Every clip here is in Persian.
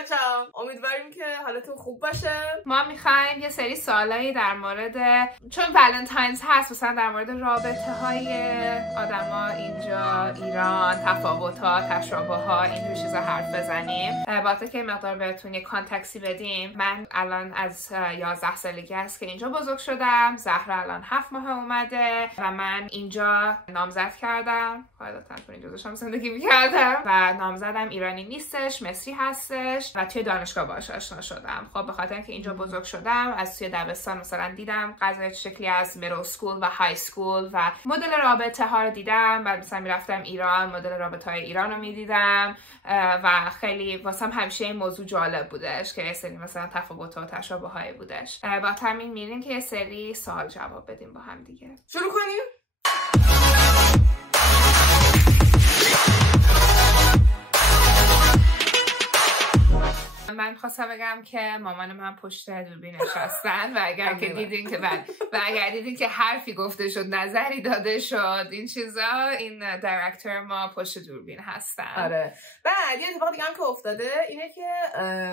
بچه‌ها، امیدواریم که حالتون خوب باشه. ما میخوایم یه سری سوالایی در مورد چون ولنتاینز هست مثلا در مورد رابطه های آدما اینجا ایران، تفاوت‌ها، تشابه‌ها، اینجور چیزا حرف بزنیم. البته که مقدار بهتون یه کانتکسی بدیم. من الان از 11 سالگی هست که اینجا بزرگ شدم. زهرا الان 7 ماه اومده و من اینجا نامزد کردم. قاعدتاً تو اینجا داشتم زندگی می‌کردم و نامزدم ایرانی نیستش، مصری هستش و توی دانشگاه باهاش آشنا شدم. خب به خاطر اینکه اینجا بزرگ شدم از توی دبستان مثلا دیدم قضیه شکلی از میدل اسکول و های اسکول و مدل رابطه ها رو دیدم. بعد مثلا میرفتم ایران مدل رابطه های ایران رو میدیدم و خیلی واسم همیشه این موضوع جالب بودش که یه سری مثلا تفاوت و تشابه هایی بودش. با همین میریم که یه سری سوال جواب بدیم با هم دیگه. شروع کنیم. من خواستم بگم که مامان من پشت دوربین نشستن و اگر که دیدین که حرفی گفته شد، نظری داده شد، این چیزا، این دایرکتور ما پشت دوربین هستن. آره. بعد یه اتفاق دیگه هم که افتاده اینه که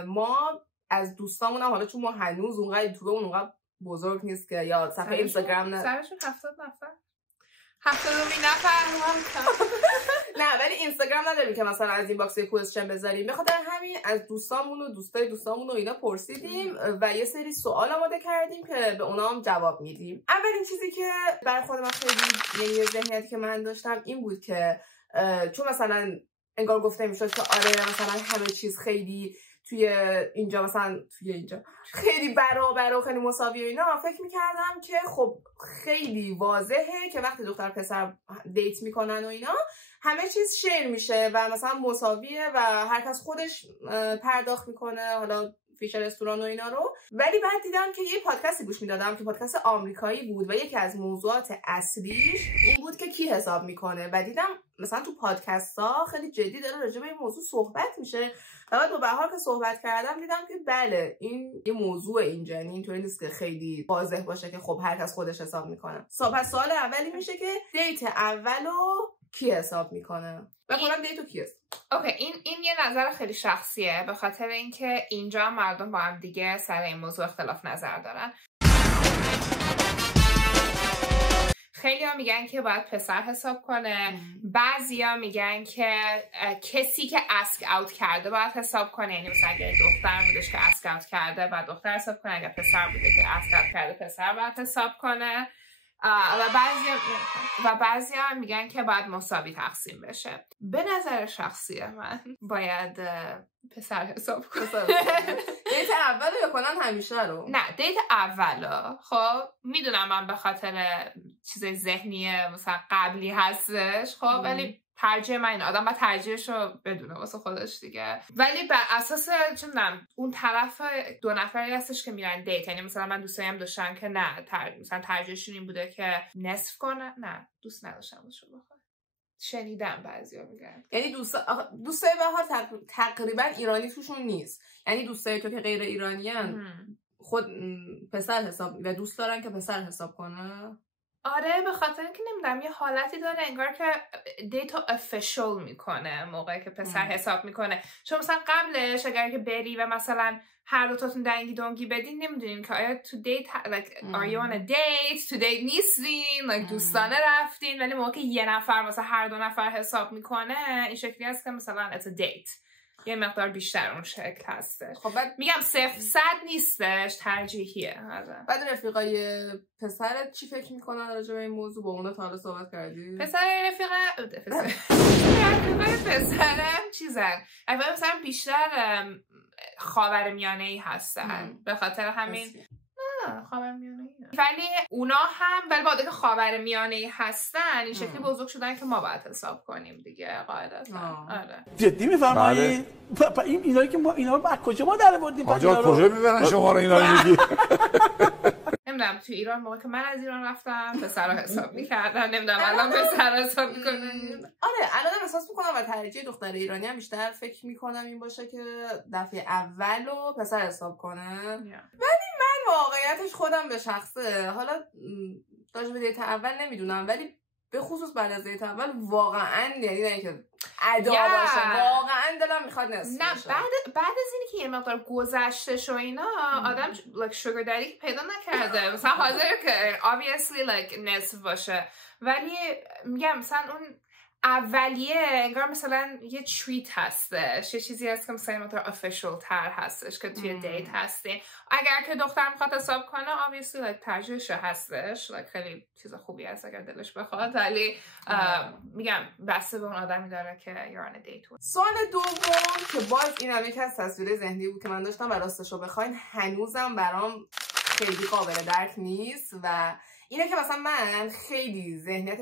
ما از دوستامون هم حالا چون ما هنوز اونقدر یوتیوبمون اونقدر بزرگ نیست که یا صفحه اینستاگرام سرشون 70 نفر 70 نفر نه ولی اینستاگرام نداریم که مثلا از این باکس کوئسچن بذاریم. بخاطر همین از دوستامون و دوستامون و اینا پرسیدیم و یه سری سوال آماده کردیم که به اونا هم جواب میدیم. اولین چیزی که برای خود من خیلی یه ذهنیتی که من داشتم این بود که چون مثلا انگار گفته میشد که آره مثلا همه چیز خیلی توی اینجا خیلی برابر و خیلی مساوی و اینا، فکر میکردم که خب خیلی واضحه که وقتی دختر پسر دیت میکنن و اینا همه چیز شیر میشه و مثلا مساویه و هر کس خودش پرداخت میکنه، حالا فیش رستوران و اینا رو. ولی بعد دیدم که یه پادکستی گوش میدادم که پادکست آمریکایی بود و یکی از موضوعات اصلیش این بود که کی حساب میکنه و دیدم مثلا تو پادکست ها خیلی جدی داره راجع به این موضوع صحبت میشه و بعد با بهار که صحبت کردم دیدم که بله این یه موضوع اینجا، یعنی اینطوری نیست که خیلی واضح باشه که خب هر کس خودش حساب میکنه. پس سوال اولی میشه که دیت اولو کی حساب میکنه؟ بخونم دیتو کی هست؟ اوکی این یه نظر خیلی شخصیه به خاطر اینکه اینجا مردم با هم دیگه سر این موضوع اختلاف نظر دارن. خیلی‌ها میگن که باید پسر حساب کنه، بعضیا میگن که کسی که اسک اوت کرده باید حساب کنه، یعنی مثلا اگه دختر بودش که اسک اوت کرده باید دختر حساب کنه، اگه پسر بوده که اسک اوت کرده پسر باید حساب کنه و بعضیا هم میگن که باید مساوی تقسیم بشه. به نظر شخصی من باید پسر حساب کنه. دیت اولو یا کنن همیشه رو؟ نه دیت اولو. خب میدونم من به خاطر چیز ذهنی مثلا قبلی هستش خب ولی ترجیح من این آدم باید ترجیحش رو بدونه واسه خودش دیگه. ولی بر اساس چون اون طرف دو نفری هستش که میرن دیت، یعنی مثلا من دوستایی هم داشتم که نه مثلا ترجیحشون این بوده که نصف کنه، نه دوست نداشتم باشو بخواد. شنیدم بعضیا میگن یعنی دوستای بهار تقریبا ایرانی توشون نیست، یعنی دوستای تو که غیر ایرانیان خود پسر حساب و دوست دارن که پسر حساب کنه. آره به خاطر اینکه نمیدونم یه حالتی داره انگار که دیتو افیشال میکنه موقعی که پسر حساب میکنه. چون مثلا قبلش اگر که بری و مثلا هر دوتاتون دنگی دونگی بدین نمیدونین که آیا تو دیت like are you on a date تو دیت نیستین like دوستانه رفتین، ولی موقع که یه نفر مثلا هر دو نفر حساب میکنه این شکلی هست که مثلا it's a date یه مقدار بیشتر اون شکل هستش. خب بعد میگم 0% نیستش، ترجیحیه. بعد رفیقای پسرت چی فکر میکنن راجع به این موضوع؟ با اونا تا حالا صحبت کردی؟ رفیقای پسرم چیزن مثلا بیشتر خاورمیانه‌ای هستن به خاطر همین خاورمیانه‌ای، ولی اونا هم ولی با که خاورمیانه‌ای هستن این شکلی بزرگ شدن که ما باید حساب کنیم دیگه قاعدتا. آره جدی میفرمایید؟ اینایی که ما اینا رو از کجا ما در آوردیم؟ آجا کجا میبرن شما رو اینا رو میگی؟ نمیدونم تو ایران موقع که من از ایران رفتم پسرها حساب میکردن، نمیدونم الان پسرها حساب میکنن. آره الان احساس میکنم و ترجیح دختر ایرانی هم بیشتر فکر میکنم این باشه که دفعه اولو پسر حساب کنه. ولی من واقعیتش خودم به شخصه حالا راجع به دیت اول نمیدونم ولی به خصوص بعد از دیت اول واقعا یعنی نه که ادا باشه، واقعا دلم میخواد نصف نه بشه. بعد از اینی که یه مقدار گذشتش و اینا آدم like sugar daddy پیدا نکرده مثلا حاضر که obviously like نصف باشه، ولی میگم مثلا اون اولیه انگار مثلا یه تریت هستش، یه چیزی هست که مثلا مقدار official تر هستش که توی دیت هستین. اگر که دختر میخواد حساب کنه obviously like ترجیحش هستش like خیلی چیز خوبی هست اگر دلش بخواد، ولی میگم بسته به اون آدمی داره که you're on a date. سوال دوم که باز این هم یک از تصویر ذهنی بود که من داشتم و راستشو بخواین هنوزم برام خیلی قابل درک نیست و اینه که مثلا من خیلی ذهنیت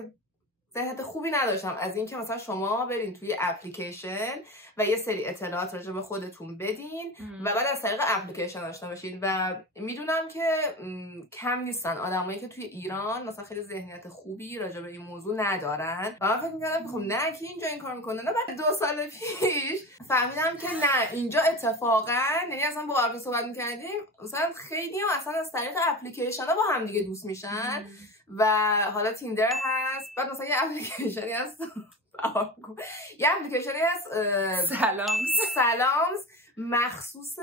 خوبی نداشتم از این که مثلا شما برین توی اپلیکیشن و یه سری اطلاعات راجع به خودتون بدین و بعد از طریق اپلیکیشن آشنا بشین و میدونم که کم نیستن آدمایی که توی ایران مثلا خیلی ذهنیت خوبی راجع به این موضوع ندارن و من فکر می‌کردم خب نه کی اینجا این کار میکنه. نه بعد 2 سال پیش فهمیدم که نه اینجا اتفاقا یعنی اصلا با هم صحبت می‌کردیم مثلا خیلی هم اصلا از طریق اپلیکیشن با هم دیگه دوست میشن و حالا تیندر هست، بعد مثلا یه اپلیکیشنی هست سلامز مخصوص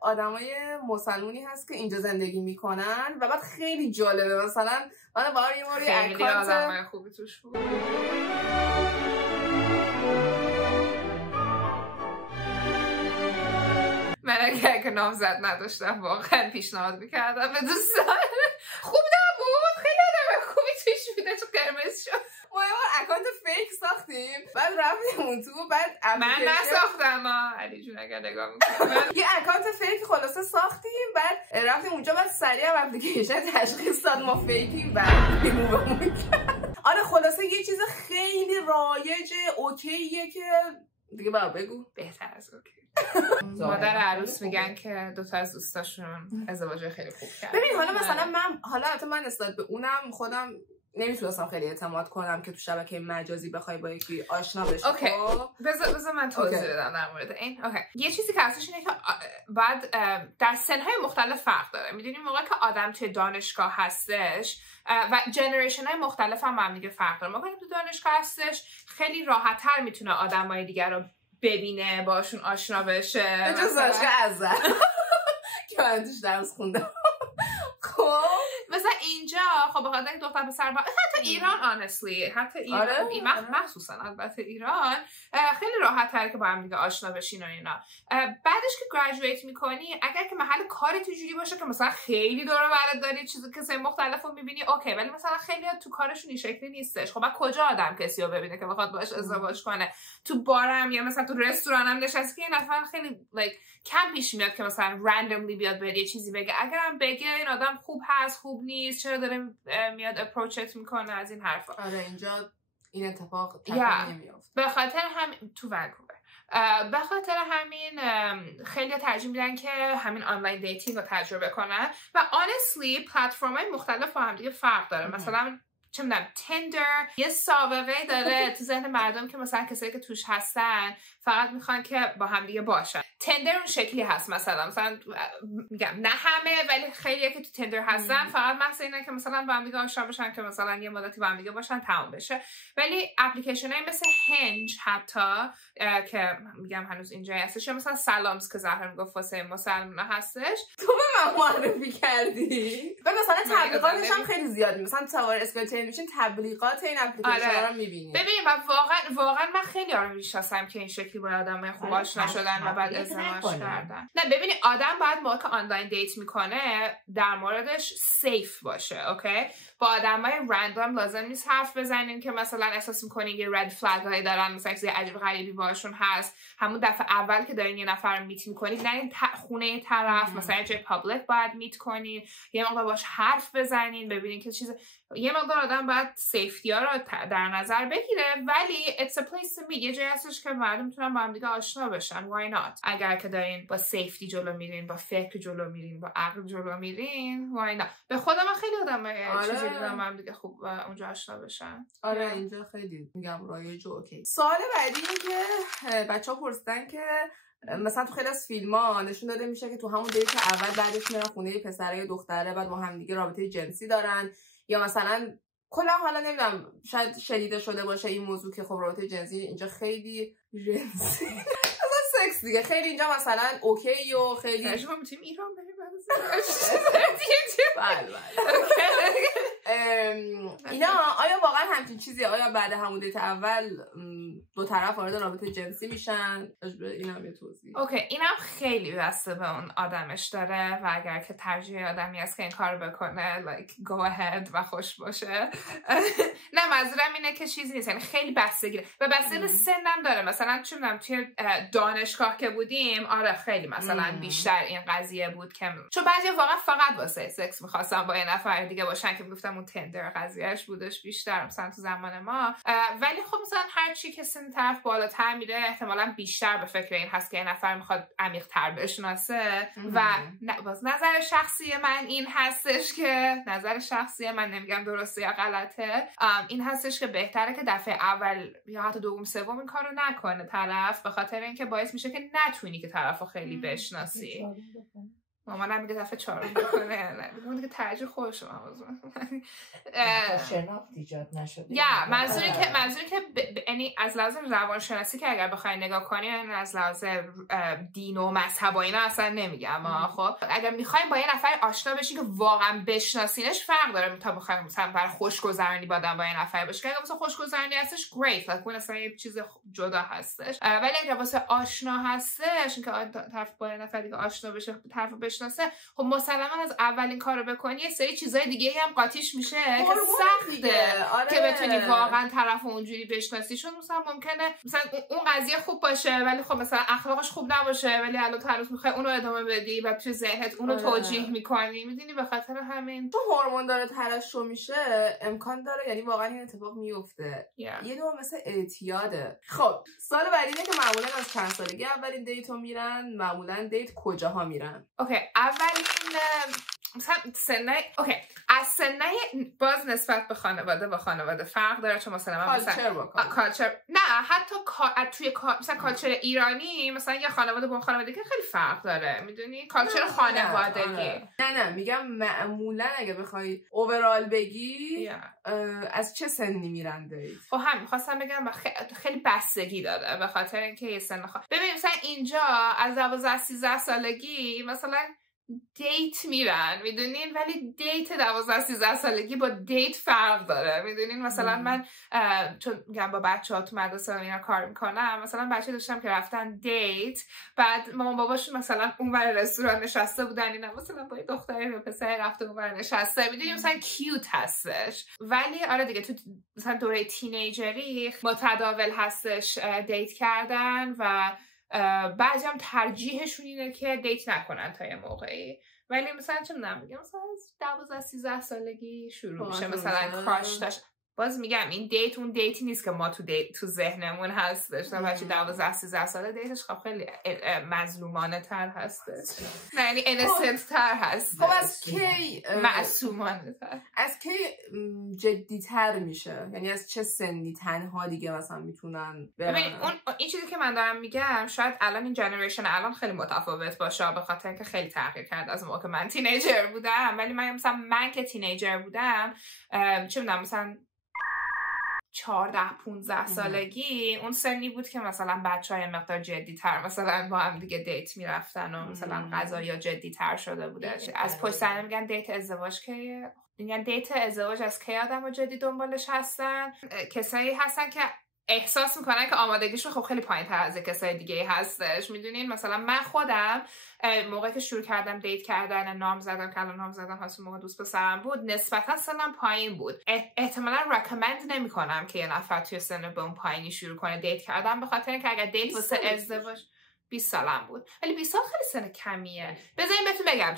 آدمای مسلمونی هست که اینجا زندگی میکنن و بعد خیلی جالبه. مثلا من با یه موری خیلی آدمای خوبی توش بود. من اگر که نامزد نداشتم واقعا پیشنهاد میکردم به دوستان. خوب نبود، خیلی آدم خوبی توش بوده، تو قرمز شد. ما یه بار اکانت فیک ساختیم بعد رفتیم اون تو، بعد من نساختم علی جون اگر نگاه میکنم یه اکانت فیک خلاصه ساختیم بعد رفتیم اونجا بعد سریع اپلیکیشن تشخیص داد ما فیکیم بعد ریموومون کرد. آره خلاصه یه چیز خیلی رایجه اوکیه که دیگه بابا بگو بهتر از اوکی. مادر عروس میگن که 2 تا از دوستاشون ازدواج خیلی خوب کرد. ببین حالا مثلا من نسبت به اونم خودم نمیتونستم خیلی اعتماد کنم که تو شبکه مجازی بخوای با یکی آشنا بشی. اوکی بذار من توضیح بدم در مورد این. اوکی یه چیزی که هستش اینه که بعد در سنهای مختلف فرق داره. میدونیم موقع که آدم توی دانشگاه هستش و جنریشن های مختلف هم با هم دیگه فرق داره. موقعی که تو دانشگاه هستش خیلی راحت تر میتونه آدمای دیگر رو ببینه، باشون آشنا بشه. جز دانشگاه ازل که من توش درس خوندم. خب مثلا اینجا خب بخاطر اینکه دختر پسر حتی ایران honestly حتی ایران مخصوصا البته ایران خیلی راحت تره که با هم دیگه آشنا بشین و اینا. بعدش که گریجویت میکنی اگر که محل کاری تو جوری باشه که مثلا خیلی دور و برت داری چیزا کسای مختلفو میبینی اوکی، ولی مثلا خیلی تو کارشون این شکلی نیستش. خب کجا آدم کسی رو ببینه که بخواد باهاش ازدواج کنه؟ تو بارم یا مثلا تو رستورانم نشستی یه نفر خیلی کم پیش میاد که مثلا رندوملی بیاد بهت یه چیزی بگه. اگرم بگه این آدم خوب هست خوب نیست، چرا داره میاد اپروچت میکنه، از این حرفا. آره اینجا این اتفاق نمیافته. به خاطر همین تو ونکوور به خاطر همین خیلی ترجیح میدن که همین آنلاین دیتینگ رو تجربه کنن و honestly پلتفرم‌های مختلف با هم دیگه فرق داره. مثلا چه میدونم تندر یه سابقه داره تو ذهن مردم که مثلا کسایی که توش هستن فقط میخوان که با هم دیگه باشن. تندر اون شکلی هست مثلا میگم نه همه ولی خیلیه که تو تندر هستن فقط محض اینه که مثلا با هم دیگه آشنا بشن که مثلا یه مدتی با هم دیگه باشن تمام بشه. ولی اپلیکیشن‌های مثل هنج حتی که میگم هنوز اینجا هستش، یا مثلا سلامز که زهرا میگفت واسه مسلمونا هستش، تو به من معرفی کردی. و مثلا تبلیغاتش هم خیلی زیاد مثلا سوار اسکاتین میشین تبلیغات این اپلیکیشن رو میبینید. ببین و واقعا من خیلی آدم میشناسم که این شکلی با آدمای خوب آشنا شدن و بعد ازدواج کردن. نه ببینید آدم باید موقع که آنلاین دیت میکنه در موردش سیف باشه. اوکی با آدمای رندوم لازم نیست حرف بزنین که مثلا احساس میکنین یه رد فلگ هایی دارن، مثلا چیز عجیب غریبی باشون هست. همون دفعه اول که دارین یه نفر رو میت میکنید نه خونه طرف مثلا جای پابلیک باید میت کنین، یه مقدار باش حرف بزنین ببینین که چیز یه مقدار آدم باید سیفتی ها رو در نظر بگیره. ولی it's a place to meet، یه جایی هستش که مردم میتونن با هم دیگه آشنا بشن. why not؟ اگر که دارین با سیفتی جلو میرین، با فکر جلو میرین، با عقل جلو میرین، why not؟ به خود من خیلی آدم چیزی دیدم با هم دیگه خوب اونجا آشنا بشن. آره اینجا خیلی میگم رایج و اوکی. سوال بعدی اینه که بچه‌ها پرسیدن که مثلا تو خیلی از فیلم‌ها نشون داده میشه که تو همون دیت اول بعدش میرن خونه پسره یا دختره بعد با هم دیگه رابطه جنسی دارن، یا مثلا کلا حالا نمیدونم شاید شنیده شده باشه این موضوع که خب رابطه جنسی اینجا خیلی جنسی سکس دیگه خیلی اینجا مثلا اوکی و خیلی شما میتونیم ایران بریم اینا آیا واقعا همچین چیزی؟ آیا بعد همون دیت اول دو طرف وارد رابطه جنسی میشن؟ اینا هم یه توضیح. اوکی اینم خیلی بسته به اون آدمش داره و اگر که ترجیح آدمی هست که این کار بکنه like go ahead و خوش باشه. نه منظورم اینه که چیزی نیست، یعنی خیلی بستگیه و بسته به سنم داره. مثلا چون توی دانشگاه که بودیم آره خیلی مثلا بیشتر این قضیه بود که چون بعضی واقعا فقط واسه سکس می‌خواستم با یه نفر دیگه باشن که میگفتم اون تندر قضیهش بودش بیشتر مثلا تو زمان ما. ولی خب مثلا هر چی که سن طرف بالاتر میره احتمالاً بیشتر به فکر این هست که این نفر میخواد عمیق‌تر بشناسه و باز نظر شخصی من این هستش که نظر شخصی من نمیگم درسته یا غلطه، این هستش که بهتره که دفعه اول یا حتی دوم سوم این کارو نکنه طرف، به خاطر اینکه باعث میشه که نتونی که طرفو خیلی بشناسی. مامانم میگه دفعه 4 بکنه نه میگم دیگه ترجیح خودشون شناخت ایجاد نشده. یا منظوری که یعنی از لحاظ روانشناسی که اگر بخوای نگاه کنی از لحاظ دین و مذهب و اینا اصلا نمیگم. خب اگر میخوای با یه نفر آشنا بشی که واقعا بشناسینش فرق داره تا بخوای مثلا برای خوشگذرانی با یه نفر باشی که اگه مثلا خوشگذرانی هستش great اون اصلا یه چیز جدا هستش، ولی اگه واسه آشنا هستش که طرف با یه نفر دیگه آشنا بشه طرفو بشناسه خب مسلما از اولین کارو بکنی یه سری چیزای دیگه هم قاطیش میشه که سخته آره. که بتونی واقعا طرفو اونجوری بشناسی، چون مثلا ممکنه مثلا اون قضیه خوب باشه ولی خب مثلا اخلاقش خوب نباشه ولی الان هنوز میخوای اونو ادامه بدی و توی ذهنت اونو توجیه میکنی، میدونی به خاطر همین تو هورمون داره ترشح میشه امکان داره یعنی واقعا این اتفاق میفته. یه نوع مثل اعتیاده. خب سوال بعدی اینه که معمولا از چند سالگی اولین دیتو میرن؟ معمولا دیت کجاها میرن؟ اوکی اولین مثلا سنه اوکی از سنه باز نسبت به خانواده فرق داره، چون مثلا من مثلا کالچر نه حتی توی مثلا کالچر ایرانی مثلا یه خانواده با خانواده که خیلی فرق داره، میدونی کالچر خانوادگی. نه میگم معمولا اگه بخوای اوورال بگی از چه سنی میرن دیت؟ خب هم خواستم بگم خیلی بستگی داره به خاطر اینکه یه سن ببین مثلا اینجا از 12-13 سالگی مثلا دیت میرن میدونین، ولی دیت 12-13 سالگی با دیت فرق داره میدونین. مثلا من چون میگم با بچه‌ها تو مدرسه اینا کار میکنم، مثلا بچه داشتم که رفتن دیت بعد مامان باباشون مثلا اونور رستوران نشسته بودن، اینا مثلا با یه دختری و پسری رفته اونور نشسته میدونین مثلا کیوت هستش. ولی آره دیگه تو مثلا دوره تینیجری متداول هستش دیت کردن و بعضی هم ترجیحشون اینه که دیت نکنن تا یه موقعی، ولی مثلا چه میگم مثلا از 12-13 سالگی شروع میشه مثلا کراش داشت. باز میگم این دیت اون دیتی نیست که ما تو ذهنمون هستش. بچه 12-13 ساله دیتش خب خیلی مظلومانه تر هستش، نه یعنی اینسنت تر هست. خب از کی معصومانه تر، از کی جدی تر میشه؟ یعنی از چه سنی تنها دیگه مثلا میتونن ببین این چیزی که من دارم میگم شاید الان این جنریشن الان خیلی متفاوت باشه به خاطر اینکه خیلی تغییر کرد از موقع که من تینیجر بودم، ولی من که تینیجر بودم چه میدونم مثلا 14-15 سالگی اون سنی بود که مثلا بچه‌های مقدار جدی تر مثلا با هم دیگه دیت میرفتن و مثلا قضایا جدی تر شده بوده. از پشت صحنه میگن دیت ازدواج که میگن دیت ازدواج از کی آدم‌ها جدی دنبالش هستن؟ کسایی هستن که احساس میکنن که آمادگیشون خب خیلی پایین‌تر از کسای دیگه هستش میدونین. مثلا من خودم موقعی که شروع کردم دیت کردن نام زدم که الان نام زدم هست موقع دوست پسرم بود نسبتا سنم پایین بود. احتمالاً ریکامند نمیکنم که یه نفر توی سن به اون پایینی شروع کنه دیت کردن، به خاطر اینکه اگر دیت واسه ازدواج 20 سالم بود، ولی 20 سال خیلی سن کمیه. بذارین بهتون بگم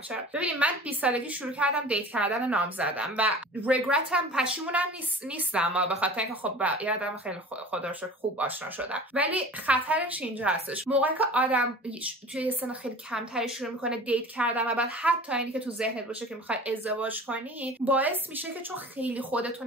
چرا. ببینید من 20 سالگی شروع کردم دیت کردن نام زدم و ریگرتم پشیمونم نیستم به خاطر اینکه خب یه آدم خیلی خدا رو شکر خوب آشنا شدم، ولی خطرش اینجا هستش موقعی که آدم توی سن خیلی کمتری شروع میکنه دیت کردن و بعد حتی اینی که تو ذهنت باشه که میخوای ازدواج کنی باعث میشه که چون خیلی خودتو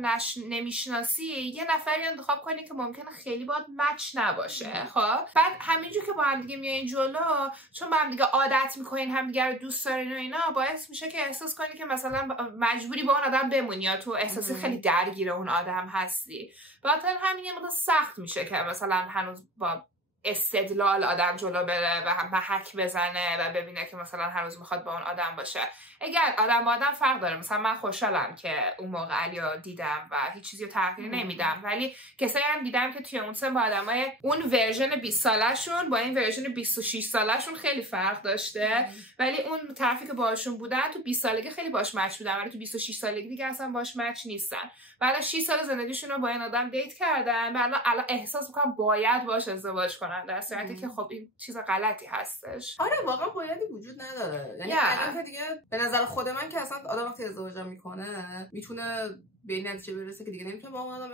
نمیشناسی یه نفری انتخاب کنی که ممکنه خیلی باهات مچ نباشه. خب بعد همین همینجور که با هم دیگه میایین جلو، چون با هم دیگه عادت میکنین همدیگه رو دوست دارین و اینا، باعث میشه که احساس کنی که مثلا مجبوری با اون آدم بمونی یا تو احساسی خیلی درگیر اون آدم هستی. بخاطر همین یه مقدار سخت میشه که مثلا هنوز با استدلال آدم جلو بره و هم محک بزنه و ببینه که مثلا هنوز میخواد با اون آدم باشه. اگر آدم با آدم فرق داره، مثلا من خوشحالم که اون موقع علیو دیدم و هیچ چیزی رو تغییر نمیدم، ولی کسایی هم دیدم که توی اون سن با آدمای اون ورژن 20 سالشون با این ورژن 26 سالشون خیلی فرق داشته، ولی اون طرفی که باهاشون بودن تو 20 سالگی خیلی باش مچ بودن، ولی تو 26 سالگی دیگه اصلا باش مچ نیستن. بعد 6 سال زندگیشون رو با این آدم دیت کردن، بعد الان احساس میکنم باید باش ازدواج کنن، در صورتی که خب این چیز غلطی هستش. آره واقعا بایدی وجود نداره. یعنی الان که دیگه به نظر خود من که اصلا آدم وقتی ازدواج میکنه میتونه به این نتیجه برسه که دیگه نمیتونه با اون آدم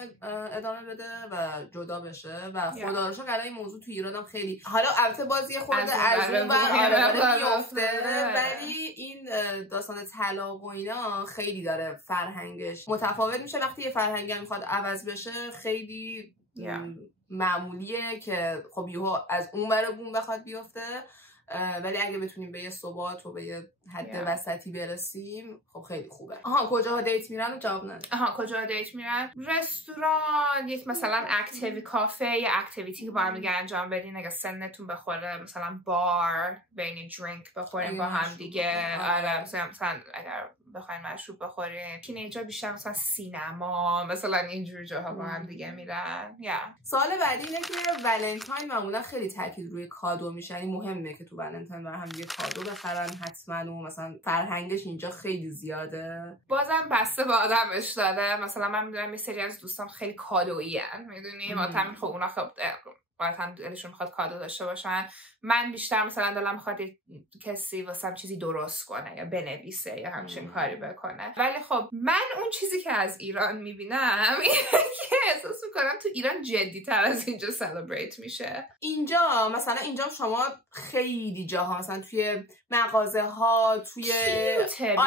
ادامه بده و جدا بشه و خدا رو شکر الان این موضوع تو ایران هم خیلی، حالا البته بازی خورده از اون ور میفته، ولی این داستان طلاق و اینا خیلی داره فرهنگش متفاوت میشه. وقتی یه فرهنگ میخواد عوض بشه خیلی معمولیه که خب یهو از اون ور بوم بخواد بیفته، ولی اگه بتونیم به یه ثبات و به یه حد وسطی برسیم خب خیلی خوبه. کجا دیت میرن و جواب نده. کجا دیت میرن؟ رستوران، یک مثلا اکتیویتی کافه، یه اکتیویتی که با هم دیگه انجام بدین اگه سنتون بخوره، مثلا بار، بین درینک بخورین با هم دیگه. آره مثلا اگر بخواین مشروب بخورین. تینیجر بیشتر مثلا سینما، مثلا اینجور جاها با هم دیگه میرن. سوال بعدی اینه که ولنتاین معمولا خیلی تاکید روی کادو میشه، یعنی مهمه که تو ولنتاین برای هم دیگه کادو بخرن حتما، و مثلا فرهنگش اینجا خیلی زیاده. بازم بسته به آدمش داره. مثلا من میدونم یه سری از دوستان خیلی کادویی ان، میدونی، مثلا خب اونا خب باید هم دلشون میخواد کادو داشته باشن. من بیشتر مثلا دلم میخواد کسی واسم چیزی درست کنه یا بنویسه یا همچین کاری بکنه. ولی خب من اون چیزی که از ایران میبینم اینه که احساس میکنم تو ایران جدی تر از اینجا سلبریت میشه. اینجا مثلا اینجا شما خیلی جاها مثلا توی مغازه ها توی تزیین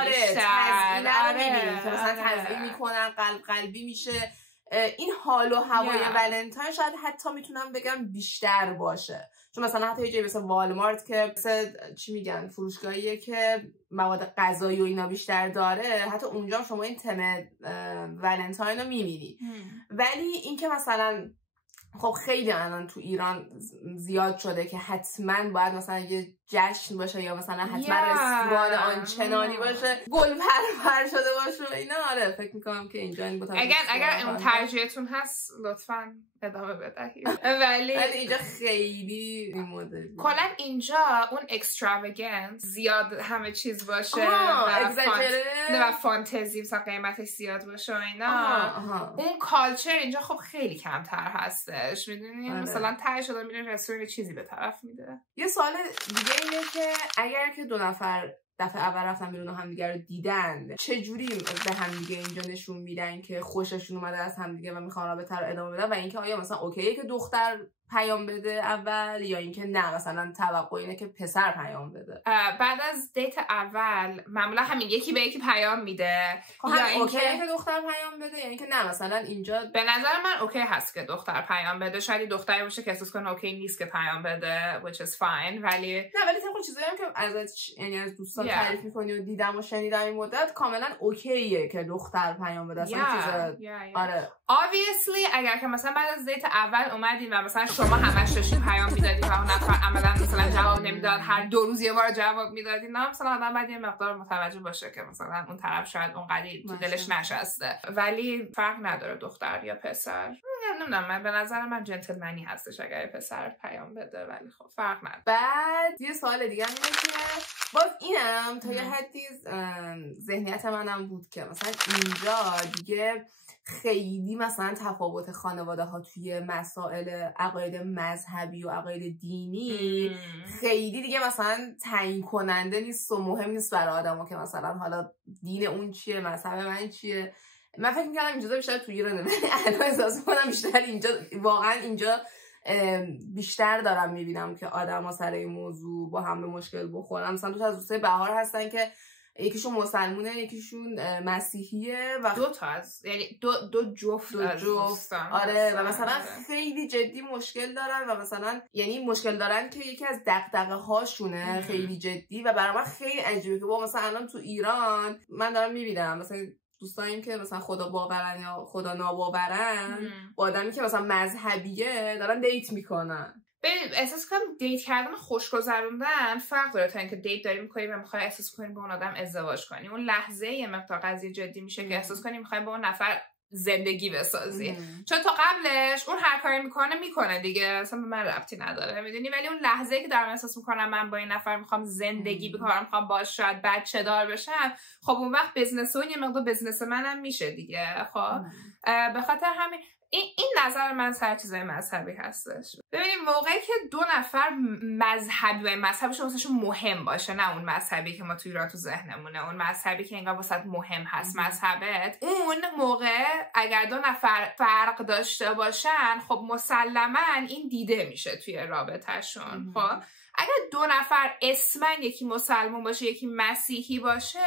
رو میبینید که مثلا تزیین میکنن، قلبی میشه. این حال و هوای ولنتاین شاید حتی میتونم بگم بیشتر باشه، چون مثلا حتی یه جایی مثل والمارت که مثل چی میگن فروشگاهیه که مواد غذایی و اینا بیشتر داره، حتی اونجا شما این تم ولنتاین رو میبینید. ولی این که مثلا خب خیلی الان تو ایران زیاد شده که حتما باید مثلا یه جشن باشه یا مثلا حتما رستوران آنچنانی باشه، گل پرپر شده باشه و اینا. آره فکر میکنم که اینجا این اگر اون ترجیحتون هست لطفاً ادامه بدهید. ولی اینجا خیلی این مدل کلا اینجا اون اکستراوگنس زیاد همه چیز باشه و فانتزی مثلا قیمتش زیاد باشه و اینا. اون کالچر اینجا خب خیلی کمتر هستش، میدونی. مثلا ته شده میره رستوران چیزی به طرف میده. یه سوال دیگه اینه که اگر که دو نفر دفعه اول رفتن بیرون و همدیگه رو دیدن، چجوری به همدیگه اینجا نشون میدن که خوششون اومده از همدیگه و میخوان رابطه رو ادامه بدن، و اینکه آیا مثلا اوکیه که دختر پیام بده اول یا اینکه نه مثلا توقع اینه که پسر پیام بده؟ بعد از دیت اول معمولا همین یکی به یکی پیام میده. یا اوکیه که دختر پیام بده یا اینکه نه مثلا اینجا به نظر من اوکی هست که دختر پیام بده. شاید دختری باشه که احساس کنه اوکی نیست که پیام بده which is fine، ولی طبق چیزایی هم که از دوستان تعریف می‌کنی و دیدم و شنیدم این مدت کاملا اوکیه که دختر پیام بده. آره obviously اگر که مثلا بعد از دیت اول اومدین و مثلا شما همش داشتین پیام میدادین و اون نفر عملا مثلا جواب نمیداد، هر 2 روز یه بار جواب میدادین، نه مثلا آدم بعد یه مقدار متوجه باشه که مثلا اون طرف شاید اونقدی تو دلش نشسته. ولی فرق نداره دختر یا پسر. نمیدونم، من به نظر من جنتلمنی هستش اگر پسر پیام بده، ولی خب فرق نداره. بعد یه سوال دیگه اینه که باز اینم تا یه حدی ذهنیت منم بود که مثلا اینجا دیگه خیلی مثلا تفاوت خانواده ها توی مسائل عقاید مذهبی و عقاید دینی خیلی دیگه مثلا تعیین کننده نیست و مهم نیست برای آدم‌ها که مثلا حالا دین اون چیه، مذهب من چیه. من فکر می‌کردم اینجا بیشتر تو ایرانه، ولی الان احساس می‌کنم بیشتر اینجا واقعا اینجا بیشتر دارم می‌بینم که آدم‌ها سر این موضوع با هم به مشکل بخورن. مثلا دو تا از دوستای بهار هستن که یکیشون مسلمونه یکیشون مسیحیه و دو تا از یعنی دو جفت از دوستان. آره و مثلا خیلی جدی مشکل دارن و مثلا یعنی مشکل دارن که یکی از دغدغه هاشونه خیلی جدی و برای من خیلی عجیبه که با مثلا الان تو ایران من دارم میبینم مثلا دوستانیم که مثلا خدا باورن یا خدا ناباورن با آدمی که مثلا مذهبیه دارن دیت میکنن. ببین احساس کنم دیت کردن خوش گذروندن فرق داره تا اینکه دیت داری می‌کنی و می‌خوای احساس کنی با اون آدم ازدواج کنی. اون لحظه یه مقدار قضیه جدی میشه که احساس کنی می‌خوای با اون نفر زندگی بسازی. چون تا قبلش اون هر کاری میکنه دیگه اصلا به من ربطی نداره میدونی، ولی اون لحظه‌ای که دارم احساس میکنم من با این نفر میخوام زندگی بکنم میخوام باهاش شاید بچه دار بشم، خب اون وقت بزنس اون یه مقدار بزنس منم میشه دیگه. خب به خاطر همین این نظر من سر چیزای مذهبی هستش. ببینیم موقعی که دو نفر مذهبی و مذهبشون واسهشون مهم باشه، نه اون مذهبی که ما تو ایران تو ذهنمونه، اون مذهبی که انگار واسه مهم هست مذهبت، اون موقع اگر دو نفر فرق داشته باشن خب مسلما این دیده میشه توی رابطهشون. خب اگر دو نفر اسمن یکی مسلمان باشه یکی مسیحی باشه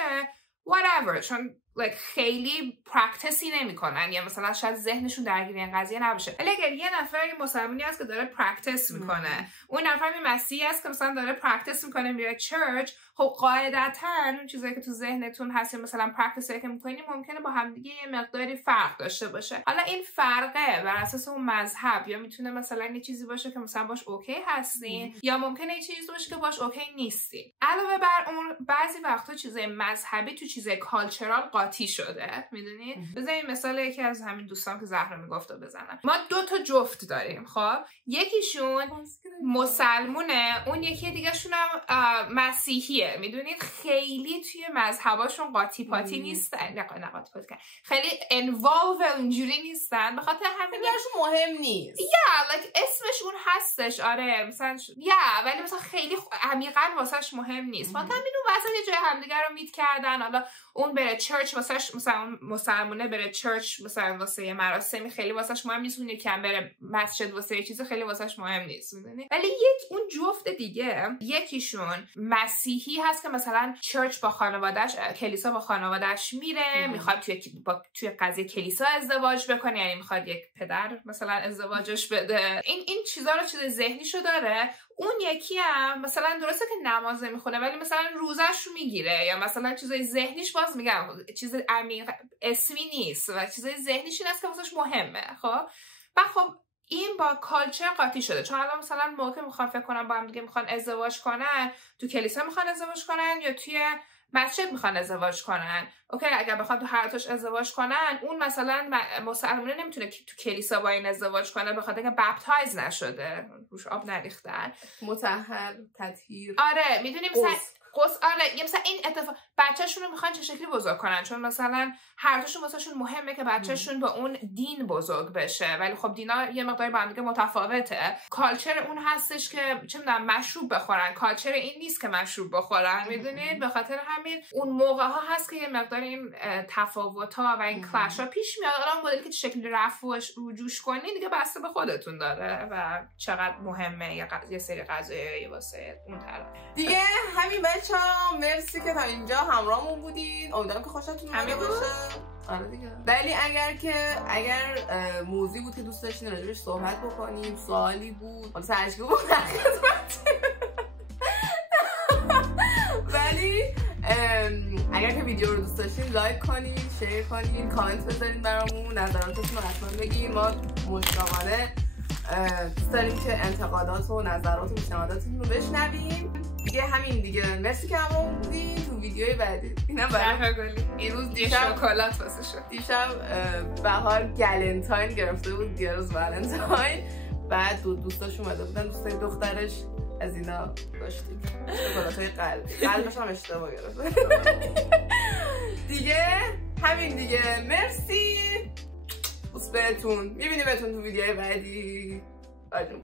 whatever، چون خیلی پرکتیسی نمیکنن یا مثلا شاید ذهنشون درگیر این قضیه نباشه، ولی اگر یه نفر مسلمانی هست که داره پرکتیس میکنه، اون نفر مسیحی هست که مثلا داره پرکتیس میکنه میره چرچ، خب قاعدتا اون چیزایی که تو ذهنتون هست مثلا پرکتیسی که میکنی ممکنه با همدیگه یه مقداری فرق داشته باشه. حالا این فرقه بر اساس اون مذهب یا میتونه مثلا یه چیزی باشه که مثلا باش اوکی هستین یا ممکنه یه چیزی باشه که باش اوکی نیستین. علاوه بر اون بعضی وقتا چیزای مذهبی تو چیزای کالچرال قاطی شده، میدونید. بذارید مثال یکی از همین دوستان که زهرا میگفت بزنم. ما دو تا جفت داریم، خب یکیشون مسلمونه اون یکی دیگه شون هم مسیحیه، میدونید. خیلی توی مذهباشون قاطی پاتی نیستن، نه قاطی پاتی کن، خیلی انوالو اینجوری نیستن، به خاطر همین مهم نیست. اسمش اون هستش، آره مثلا ولی مثلا خیلی عمیقاً واسش مهم نیست. مثلا همین اون واسه یه جای همدیگه رو میت کردن، حالا اون بره چرچ واسش، مثلا مسلمونه بره چرچ مثلا واسه یه مراسمی خیلی واسش مهم نیست، اون یکم بره مسجد واسه یه چیز خیلی واسش مهم نیست، میدونی. ولی اون جفت دیگه یکیشون مسیحی هست که مثلا چرچ با خانواده‌اش، کلیسا با خانواده‌اش میره، میخواد توی قضیه کلیسا ازدواج بکنه، یعنی میخواد یک پدر مثلا ازدواجش بده. این چیزا رو چیز ذهنیشو داره. اون یکی هم مثلا درسته که نماز نمیخونه ولی مثلا روزش رو میگیره، یا مثلا چیزای ذهنیش باز میگم چیز عمیق اسمی نیست و چیزای ذهنیش این است که واسش مهمه. خب و خب این با کالچر قاطی شده، چون الان مثلا موقع میخوان فکر کنن با هم دیگه میخوان ازدواج کنن، تو کلیسا میخوان ازدواج کنن یا توی مسجد میخوان ازدواج کنن. اوکی اگر بخوان تو هر دوش ازدواج کنن، اون مثلا مسلمانه نمیتونه تو کلیسا با این ازدواج کنه به خاطر اینکه بپتایز نشده، روش آب نریختن، مطهر تطهیر. آره میدونیم مثلا آره مثلا این اتفاق بچه‌شون رو میخوان چه شکلی بزرگ کنن، چون مثلا هر دوشون واسهشون مهمه که بچه‌شون با اون دین بزرگ بشه، ولی خب دینا یه مقداری با هم دیگه متفاوته. کالچر اون هستش که چه میدونم مشروب بخورن، کالچر این نیست که مشروب بخورن، میدونید. به خاطر همین اون موقع ها هست که یه مقدار این تفاوت‌ها و این کلش ها پیش میاد. الان مدلی که چه شکلی رفعش رجوش کنی دیگه بسته به خودتون داره و چقدر مهمه یه سری قضایای واسه اون طرف دیگه. همین بچه‌ها مرسی که تا اینجا همراهمون بودین، امیدوارم که خوشتون اومده باشه. آره دیگه. ولی اگر موضوعی بود که دوست داشتین راجبش صحبت بکنیم، سوالی بود، حالا سرشگی بود ولی اگر که ویدیو رو دوست داشتین لایک کنین، شیر کنین، کامنت بذارین برامون، نظراتتون رو حتما بگین. ما مشتاقانه دوست داریم که انتقادات و نظرات و پیشنهاداتتون رو بشنویم. دیگه همین دیگه. مرسی که همون بودین. تو ویدیوی بعدی اینا برای این روز شکلات واسه شد. دیشب بهار گلنتاین گرفته بود، دیروز ولنتاین. بعد دوستاش اومده بودن، دوستای دخترش از اینا داشتیم شکلاتای قلبش هم اشتباه گرفت دیگه. همین دیگه. مرسی. بوس بهتون. میبینیمتون تو ویدیوی بعدی.